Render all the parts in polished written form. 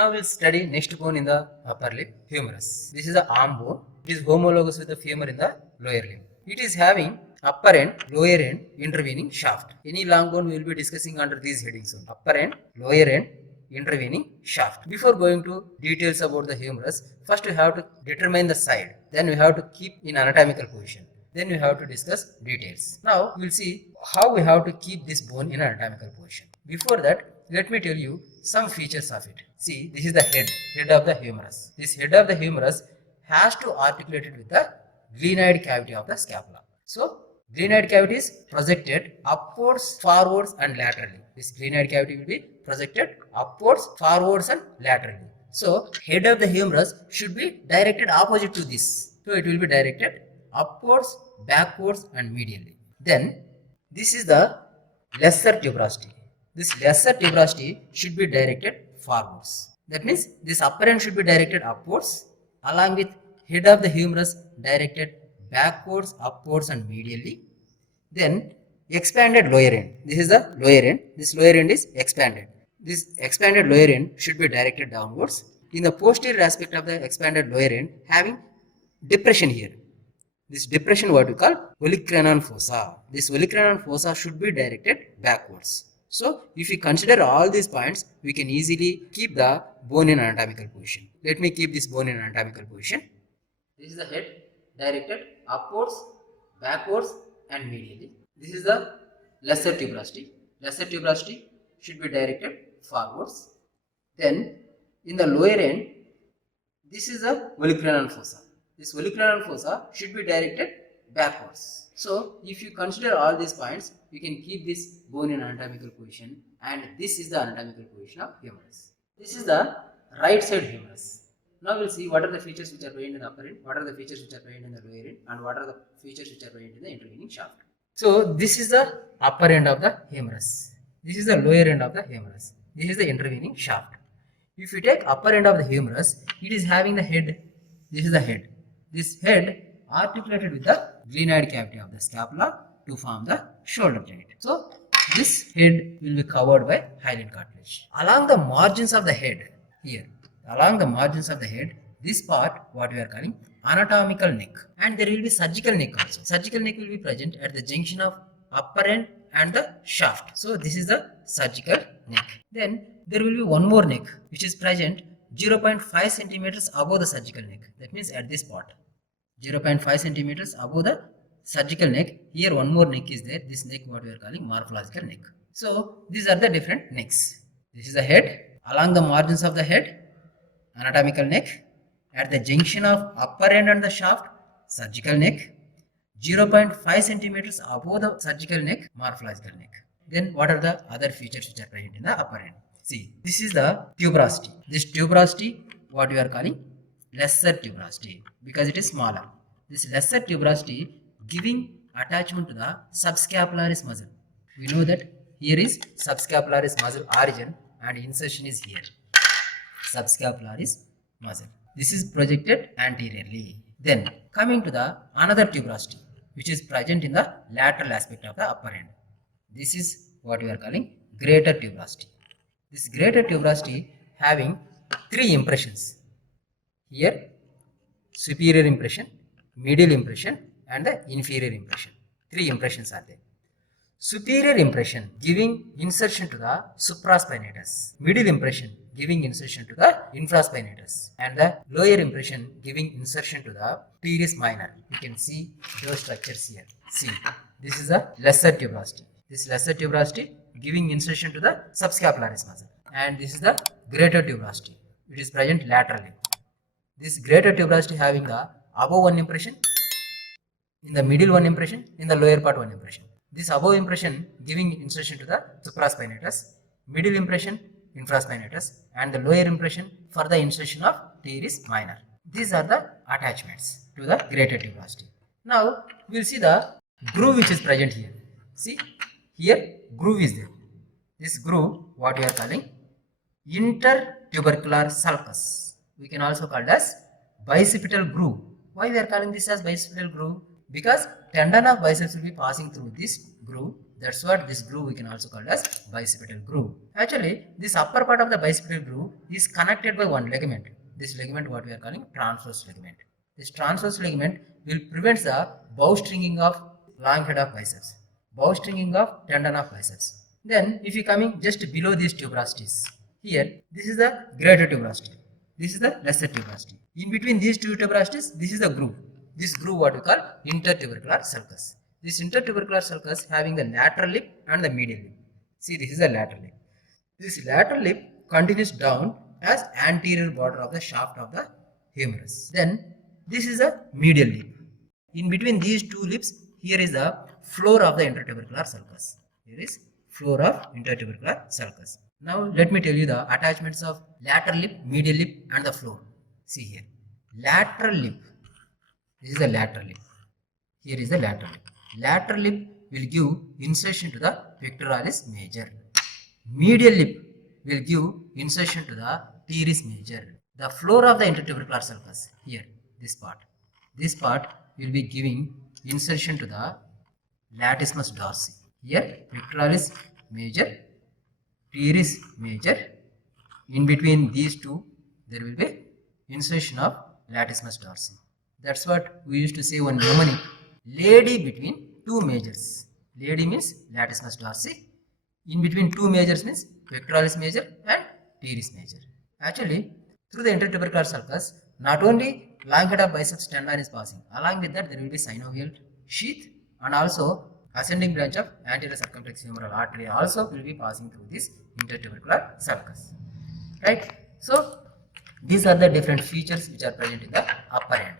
Now we'll study next bone in the upper lip, humerus. This is the arm bone. It is homologous with the femur in the lower limb. It is having upper end, lower end, intervening shaft. Any long bone we will be discussing under these headings. Upper end, lower end, intervening shaft. Before going to details about the humerus, first we have to determine the side. Then we have to keep in anatomical position. Then we have to discuss details. Now we will see how we have to keep this bone in anatomical position. Before that, let me tell you some features of it. See, this is the head of the humerus. This head of the humerus has to articulate it with the glenoid cavity of the scapula. So, glenoid cavity is projected upwards, forwards and laterally. This glenoid cavity will be projected upwards, forwards and laterally. So, head of the humerus should be directed opposite to this. So, it will be directed upwards, backwards and medially. Then, this is the lesser tuberosity. This lesser tuberosity should be directed forwards. That means this upper end should be directed upwards along with head of the humerus directed backwards, upwards and medially. Then expanded lower end. This is the lower end. This lower end is expanded. This expanded lower end should be directed downwards. In the posterior aspect of the expanded lower end having depression here. This depression what we call olecranon fossa. This olecranon fossa should be directed backwards. So, if we consider all these points, we can easily keep the bone in anatomical position. Let me keep this bone in anatomical position. This is the head directed upwards, backwards and medially. This is the lesser tuberosity. Lesser tuberosity should be directed forwards. Then, in the lower end, this is the olecranon fossa. This olecranon fossa should be directed backwards. So, if you consider all these points, we can keep this bone in anatomical position, and this is the anatomical position of humerus. This is the right side humerus. Now we will see what are the features which are present in the upper end, what are the features which are present in the lower end, and what are the features which are present in the intervening shaft. So, this is the upper end of the humerus. This is the lower end of the humerus. This is the intervening shaft. If you take upper end of the humerus, it is having the head. This is the head. This head articulated with the glenoid cavity of the scapula to form the shoulder joint. So, this head will be covered by hyaline cartilage. Along the margins of the head, here, along the margins of the head, this part, what we are calling anatomical neck, and there will be surgical neck also. Surgical neck will be present at the junction of upper end and the shaft. So, this is the surgical neck. Then, there will be one more neck which is present 0.5 centimeters above the surgical neck. That means at this part. 0.5 centimeters above the surgical neck. Here one more neck is there. This neck what we are calling morphological neck. So these are the different necks. This is the head. Along the margins of the head, anatomical neck. At the junction of upper end and the shaft, surgical neck. 0.5 centimeters above the surgical neck, morphological neck. Then what are the other features which are present in the upper end? See, this is the tuberosity. This tuberosity what we are calling lesser tuberosity because it is smaller. This lesser tuberosity giving attachment to the subscapularis muscle. We know that here is subscapularis muscle origin and insertion is here. Subscapularis muscle. This is projected anteriorly. Then coming to the another tuberosity which is present in the lateral aspect of the upper end. This is what we are calling greater tuberosity. This greater tuberosity having three impressions. Here, superior impression, medial impression and the inferior impression. Three impressions are there. Superior impression giving insertion to the supraspinatus. Middle impression giving insertion to the infraspinatus. And the lower impression giving insertion to the teres minor. You can see those structures here. See, this is the lesser tuberosity. This lesser tuberosity giving insertion to the subscapularis muscle. And this is the greater tuberosity. It is present laterally. This greater tuberosity having the above one impression, in the middle one impression, in the lower part one impression. This above impression giving insertion to the supraspinatus, middle impression infraspinatus and the lower impression for the insertion of teres minor. These are the attachments to the greater tuberosity. Now we will see the groove which is present here. See, here groove is there. This groove what we are calling intertubercular sulcus. We can also call it as bicipital groove. Why we are calling this as bicipital groove? Because tendon of biceps will be passing through this groove That's what this groove we can also call as bicipital groove. Actually, this upper part of the bicipital groove is connected by one ligament. This ligament what we are calling transverse ligament. This transverse ligament will prevent the bowstringing of long head of biceps, bowstringing of tendon of biceps. Then if you coming just below these tuberosities, here this is the greater tuberosity, this is the lesser tuberosity. In between these two tuberosities, this is the groove. This groove what we call intertubercular sulcus. This intertubercular sulcus having the lateral lip and the medial lip. See, this is the lateral lip. This lateral lip continues down as anterior border of the shaft of the humerus. Then this is a medial lip. In between these two lips, here is the floor of the intertubercular sulcus. Here is floor of intertubercular sulcus. Now let me tell you the attachments of lateral lip, medial lip and the floor. See here. Lateral lip. This is the lateral lip. Here is the lateral lip. Lateral lip will give insertion to the pectoralis major. Medial lip will give insertion to the teres major. The floor of the intertubercular sulcus, here, this part will be giving insertion to the latissimus dorsi. Here, pectoralis major, teres major. In between these two, there will be insertion of latissimus dorsi. That's what we used to say one mnemonic. Lady between two majors. Lady means latissimus dorsi. In between two majors means pectoralis major and teres major. Actually, through the intertubercular sulcus, not only long head of biceps tendon is passing, along with that there will be synovial sheath and also ascending branch of anterior circumflex humeral artery also will be passing through this intertubercular sulcus. Right? So, these are the different features which are present in the upper end.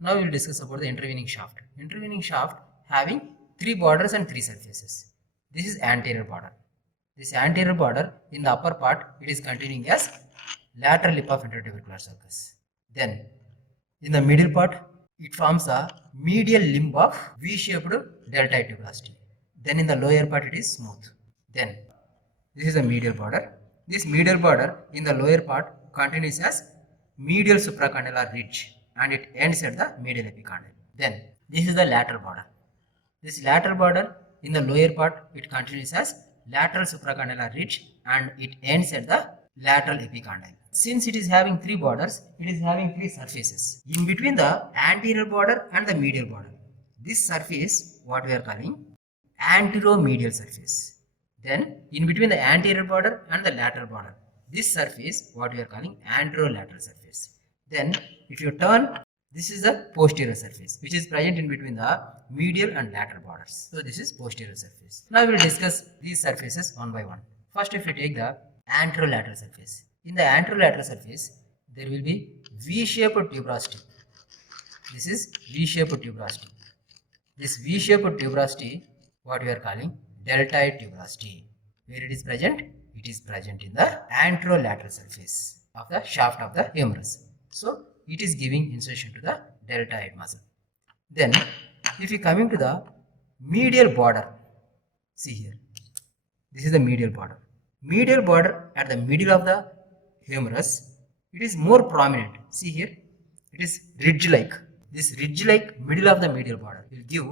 Now we will discuss about the intervening shaft. Intervening shaft having 3 borders and 3 surfaces. This is anterior border. This anterior border in the upper part, it is continuing as lateral lip of intertubercular sulcus. Then in the middle part, it forms a medial limb of V-shaped deltoid tuberosity. Then in the lower part, it is smooth. Then this is the medial border. This medial border in the lower part continues as medial supracondylar ridge and it ends at the medial epicondyle. Then this is the lateral border. This lateral border in the lower part, it continues as lateral supracondylar ridge and it ends at the lateral epicondyle. Since it is having 3 borders, it is having 3 surfaces. In between the anterior border and the medial border, this surface, what we are calling anteromedial surface. Then in between the anterior border and the lateral border, this surface, what we are calling anterolateral surface. Then if you turn, this is the posterior surface which is present in between the medial and lateral borders. So this is posterior surface. Now we will discuss these surfaces one by one. First, if you take the anterolateral surface. In the anterolateral surface, there will be V-shaped tuberosity. This is V-shaped tuberosity. This V-shaped tuberosity, what we are calling deltoid tuberosity. Where it is present? It is present in the anterolateral surface of the shaft of the humerus. So it is giving insertion to the deltoid muscle. Then if you coming to the medial border, see here, this is the medial border. Medial border at the middle of the humerus, it is more prominent. See here, it is ridge-like. This ridge-like middle of the medial border will give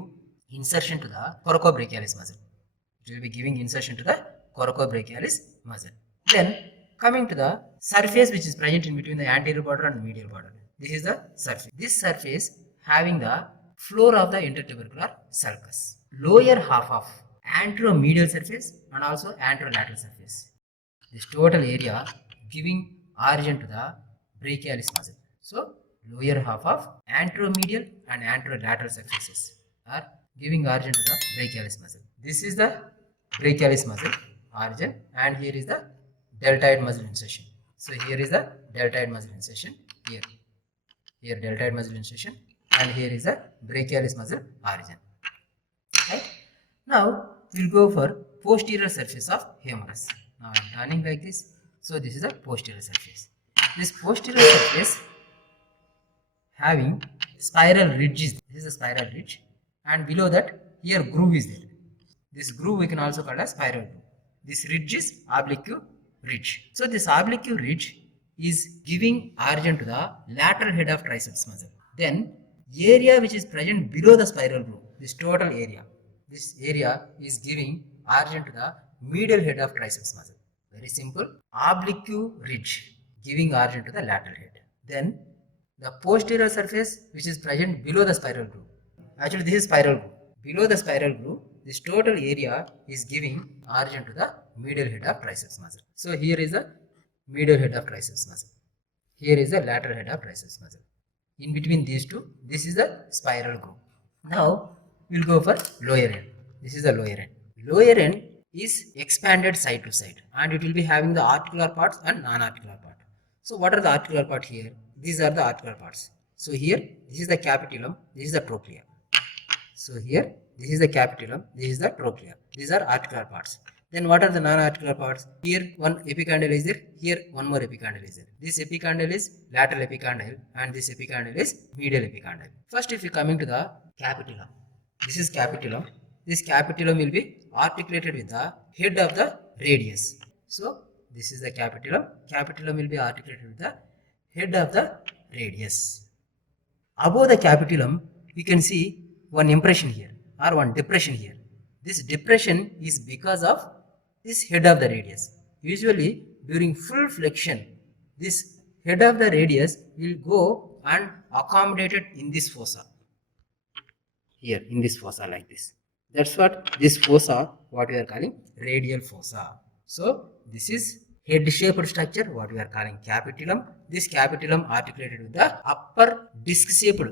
insertion to the coracobrachialis muscle. It will be giving insertion to the coracobrachialis muscle. Then coming to the surface which is present in between the anterior border and the medial border. This is the surface. This surface having the floor of the intertubercular sulcus. Lower half of anteromedial surface and also anterolateral surface. This total area giving origin to the brachialis muscle. So lower half of anteromedial and anterolateral surfaces are giving origin to the brachialis muscle. This is the brachialis muscle origin and here is the deltoid muscle insertion. So here is the deltoid muscle insertion here. Here deltoid muscle insertion and here is the brachialis muscle origin. Right? Now we will go for posterior surface of humerus. Now I am turning like this. So this is the posterior surface. This posterior surface having spiral ridges. This is a spiral ridge and below that here groove is there. This groove we can also call as spiral groove. This ridge is oblique ridge. So this oblique ridge is giving origin to the lateral head of triceps muscle. Then area which is present below the spiral groove, this total area, this area is giving origin to the medial head of triceps muscle. Very simple. Oblique ridge giving origin to the lateral head. Then the posterior surface which is present below the spiral groove. Actually, this is spiral groove. Below the spiral groove, this total area is giving origin to the medial head of triceps muscle. So here is the medial head of triceps muscle. Here is the lateral head of triceps muscle. In between these two, this is the spiral groove. Now we will go for lower end. This is the lower end. Lower end is expanded side to side, and it will be having the articular parts and non-articular part. So what are the articular part here? These are the articular parts. So here, this is the capitulum, this is the trochlea. So here, this is the capitulum, this is the trochlea. These are articular parts. Then what are the non-articular parts? Here one epicondyle is there, here one more epicondyle is there. This epicondyle is lateral epicondyle and this epicondyle is medial epicondyle. First, if you coming to the capitulum, this is capitulum. This capitulum will be articulated with the head of the radius. So this is the capitulum. Capitulum will be articulated with the head of the radius. Above the capitulum, you can see one impression here or one depression here. This depression is because of this head of the radius. Usually during full flexion, this head of the radius will go and accommodate it in this fossa. Here in this fossa like this. That's what this fossa, what we are calling radial fossa. So this is head shaped structure, what we are calling capitulum. This capitulum articulated with the upper disc shaped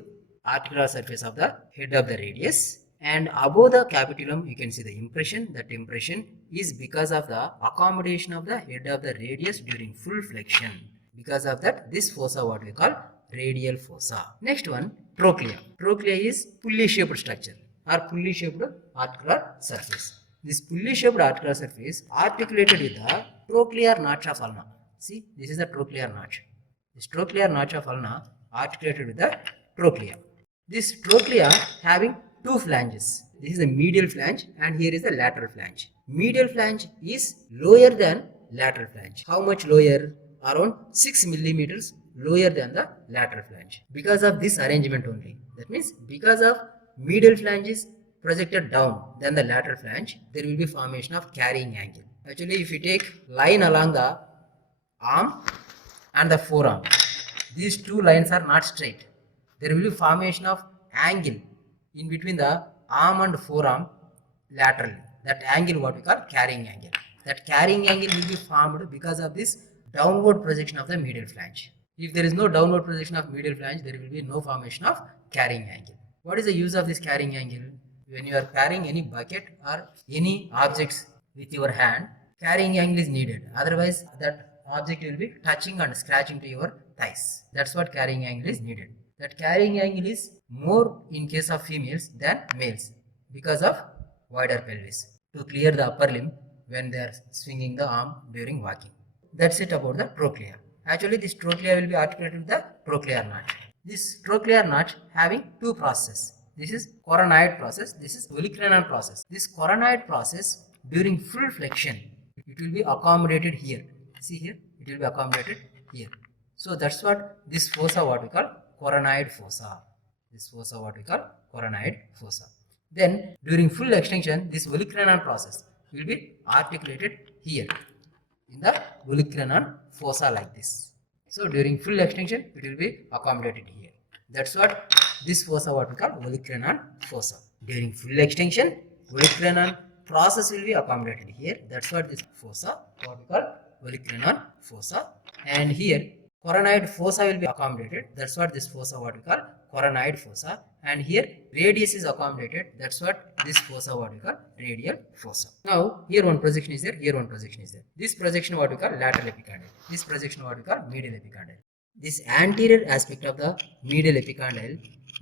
articular surface of the head of the radius. And above the capitulum, you can see the impression. That impression is because of the accommodation of the head of the radius during full flexion. Because of that, this fossa what we call radial fossa. Next one, trochlea. Trochlea is pulley shaped structure or pulley shaped articular surface. This pulley shaped articular surface articulated with the trochlear notch of ulna. See, this is the trochlear notch. This trochlear notch of ulna articulated with the trochlea. This trochlea having two flanges. This is the medial flange and here is the lateral flange. Medial flange is lower than lateral flange. How much lower? Around 6 millimeters lower than the lateral flange. Because of this arrangement only. That means because of medial flange is projected down than the lateral flange, there will be formation of carrying angle. Actually, if you take line along the arm and the forearm, these two lines are not straight. There will be formation of angle in between the arm and forearm laterally. That angle what we call carrying angle. That carrying angle will be formed because of this downward projection of the medial flange. If there is no downward projection of medial flange, there will be no formation of carrying angle. What is the use of this carrying angle? When you are carrying any bucket or any objects with your hand, carrying angle is needed. Otherwise, that object will be touching and scratching to your thighs. That's what carrying angle is needed. That carrying angle is more in case of females than males because of wider pelvis to clear the upper limb when they are swinging the arm during walking. That's it about the trochlea. Actually, this trochlea will be articulated with the trochlear notch. This trochlear notch having two processes. This is coronoid process. This is olecranon process. This coronoid process during full flexion, it will be accommodated here. See here, it will be accommodated here. So that's what this fossa what we call coronoid fossa. This fossa what we call coronoid fossa. Then during full extension, this olecranon process will be articulated here in the olecranon fossa like this. So during full extension, it will be accommodated here. That's what this fossa what we call olecranon fossa. During full extension, olecranon process will be accommodated here. That's what this fossa what we call olecranon fossa. And here coronoid fossa will be accommodated. That's what this fossa what we call coronoid fossa. And here radius is accommodated. That's what this fossa what we call radial fossa. Now here one projection is there, here one projection is there. This projection what we call lateral epicondyle. This projection what we call medial epicondyle. This anterior aspect of the medial epicondyle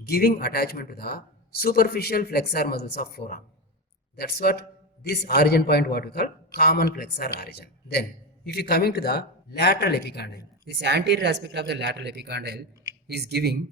giving attachment to the superficial flexor muscles of forearm. That's what this origin point what we call common flexor origin. Then if you coming to the lateral epicondyle, this anterior aspect of the lateral epicondyle is giving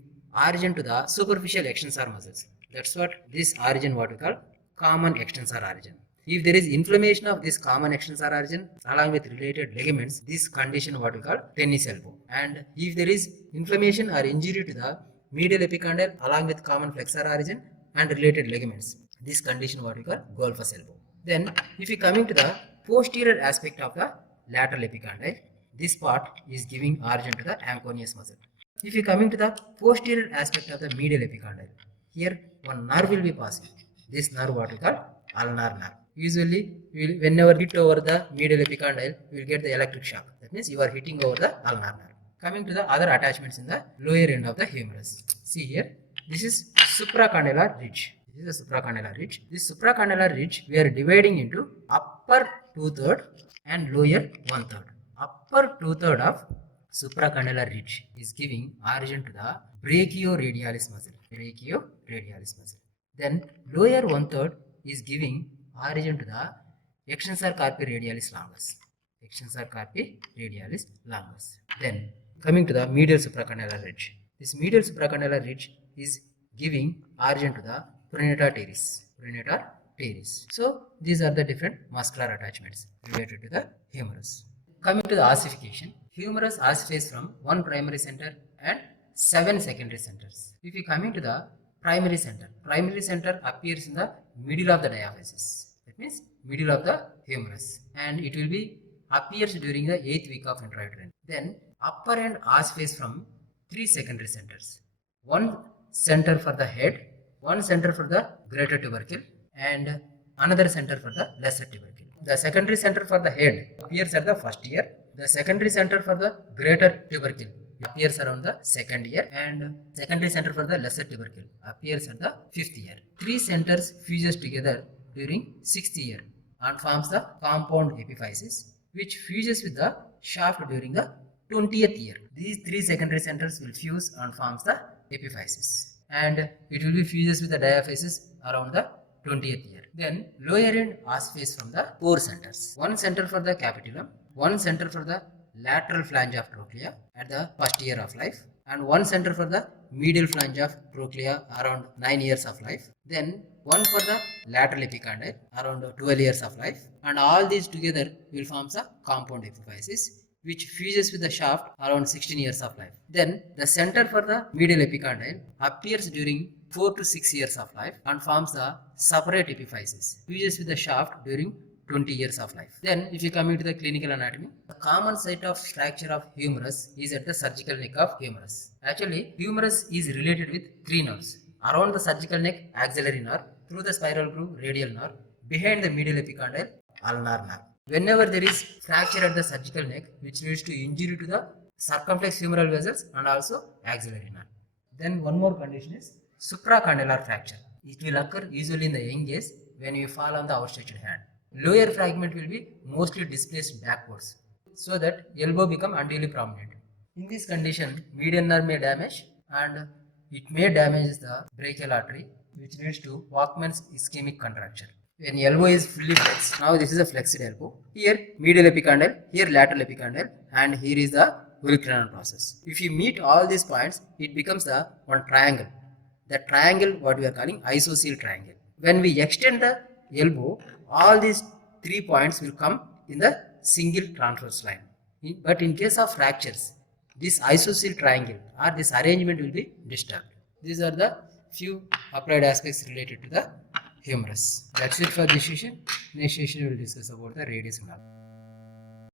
origin to the superficial extensor muscles. That's what this origin what we call common extensor origin. If there is inflammation of this common extensor origin along with related ligaments, this condition what we call tennis elbow. And if there is inflammation or injury to the medial epicondyle along with common flexor origin and related ligaments, this condition what we call golfer's elbow. Then if you coming to the posterior aspect of the lateral epicondyle, this part is giving origin to the anconius muscle. If you coming to the posterior aspect of the medial epicondyle, here one nerve will be passing. This nerve what we call ulnar nerve. Usually, whenever hit over the medial epicondyle, you will get the electric shock. That means you are hitting over the ulnar nerve. Coming to the other attachments in the lower end of the humerus. See here, this is supracondylar ridge. This is a supracondylar ridge. This supracondylar ridge we are dividing into upper 2/3 and lower 1/3. Upper 2/3 of supracondylar ridge is giving origin to the brachioradialis muscle. Brachioradialis muscle. Then lower 1/3 is giving origin to the extensor carpi radialis longus. Extensor carpi radialis longus. Then coming to the medial supracondylar ridge. This medial supracondylar ridge is giving origin to the pronata teres. Pronata teres. So these are the different muscular attachments related to the humerus. Coming to the ossification, humerus ossifies from one primary center and 7 secondary centers. If you coming to the primary center appears in the middle of the diaphysis. That means middle of the humerus, and it will be appears during the 8th week of intrauterine. Then upper end ossifies from 3 secondary centers. One center for the head, one center for the greater tubercle, and another center for the lesser tubercle. The secondary center for the head appears at the first year. The secondary center for the greater tubercle appears around the second year, and secondary center for the lesser tubercle appears at the 5th year. 3 centers fuses together during 6th year and forms the compound epiphysis, which fuses with the shaft during the 20th year. These 3 secondary centers will fuse and forms the epiphysis, and it will be fuses with the diaphysis around the 20th year. Then lower end ossifies from the 4 centers. One center for the capitulum, one center for the lateral flange of trochlea at the first year of life, and one center for the medial flange of trochlea around 9 years of life. Then one for the lateral epicondyle around 12 years of life, and all these together will form a compound epiphysis, which fuses with the shaft around 16 years of life. Then the center for the medial epicondyle appears during 4 to 6 years of life and forms the separate epiphysis, fuses with the shaft during 20 years of life. Then if you come into the clinical anatomy, the common site of fracture of humerus is at the surgical neck of humerus. Actually, humerus is related with 3 nerves. Around the surgical neck, axillary nerve, through the spiral groove, radial nerve, behind the medial epicondyle, ulnar nerve. Whenever there is fracture at the surgical neck, which leads to injury to the circumflex humeral vessels and also axillary nerve. Then one more condition is supracondylar fracture. It will occur usually in the young age when you fall on the outstretched hand. Lower fragment will be mostly displaced backwards, so that elbow become unduly prominent. In this condition, median nerve may damage, and it may damage the brachial artery, which leads to Walkman's ischemic contracture. When elbow is fully flexed, now this is a flexed elbow. Here medial epicondyle, here lateral epicondyle, and here is the olecranon process. If you meet all these points, it becomes the one triangle. The triangle what we are calling isosceal triangle. When we extend the elbow, all these 3 points will come in the single transverse line. But in case of fractures, this isosceal triangle or this arrangement will be disturbed. These are the few applied aspects related to the humerus. That's it for this session. Next session we will discuss about the radius and all.